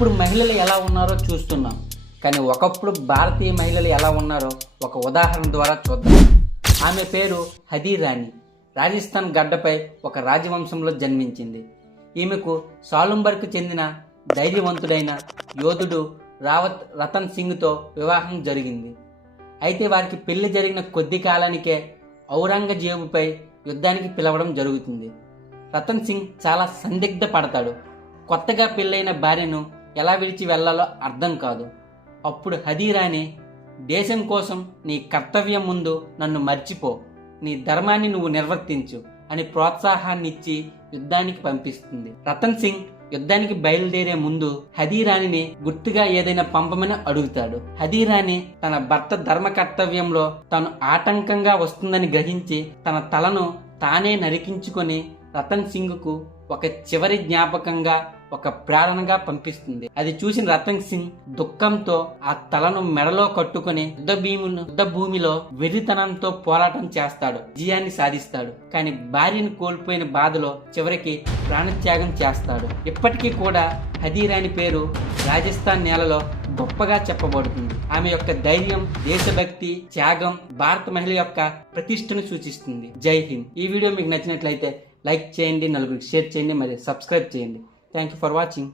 ఇప్పుడు మహిళలు ఎలా ఉన్నారో చూస్తున్నాం, కానీ ఒకప్పుడు భారతీయ మహిళలు ఎలా ఉన్నారో ఒక ఉదాహరణ ద్వారా చూద్దాం. ఆమె పేరు హదీ రాణి. రాజస్థాన్ గడ్డపై ఒక రాజవంశంలో జన్మించింది. ఈమెకు సాలుంబర్కు చెందిన ధైర్యవంతుడైన యోధుడు రావత్ రతన్ సింగ్తో వివాహం జరిగింది. అయితే వారికి పెళ్లి జరిగిన కొద్ది కాలానికే ఔరంగజేబుపై యుద్ధానికి పిలవడం జరుగుతుంది. రతన్ సింగ్ చాలా సందిగ్ధ పడతాడు. కొత్తగా పెళ్ళైన భార్యను ఎలా విడిచి వెళ్లాలో అర్థం కాదు. అప్పుడు హదీ రాణి, దేశం కోసం నీ కర్తవ్యం ముందు నన్ను మర్చిపో, నీ ధర్మాన్ని నువ్వు నిర్వర్తించు అని ప్రోత్సాహాన్ని ఇచ్చి యుద్ధానికి పంపిస్తుంది. రతన్ సింగ్ యుద్ధానికి బయలుదేరే ముందు హదీ రాణిని గుర్తుగా ఏదైనా పంపమని అడుగుతాడు. హదీ రాణి తన భర్త ధర్మ కర్తవ్యంలో తను ఆటంకంగా వస్తుందని గ్రహించి తన తలను తానే నరికించుకొని రతన్ సింగ్ కు ఒక చివరి జ్ఞాపకంగా, ఒక ప్రేరణగా పంపిస్తుంది. అది చూసిన రతన్ సింగ్ దుఃఖంతో ఆ తలను మెడలో కట్టుకుని యుద్ధ భూమిలో వెర్రితనంతో పోరాటం చేస్తాడు. విజయాన్ని సాధిస్తాడు. కానీ భార్యను కోల్పోయిన బాధలో చివరికి ప్రాణత్యాగం చేస్తాడు. ఇప్పటికీ కూడా హదీ రాణి పేరు రాజస్థాన్ నేలలో గొప్పగా చెప్పబడుతుంది. ఆమె యొక్క ధైర్యం, దేశభక్తి, త్యాగం భారత మహిళ యొక్క ప్రతిష్టను సూచిస్తుంది. జై హింద్. ఈ వీడియో మీకు నచ్చినట్లయితే లైక్ చేయండి, నలుగురికి షేర్ చేయండి, మరియు సబ్స్క్రైబ్ చేయండి. Thank you for watching.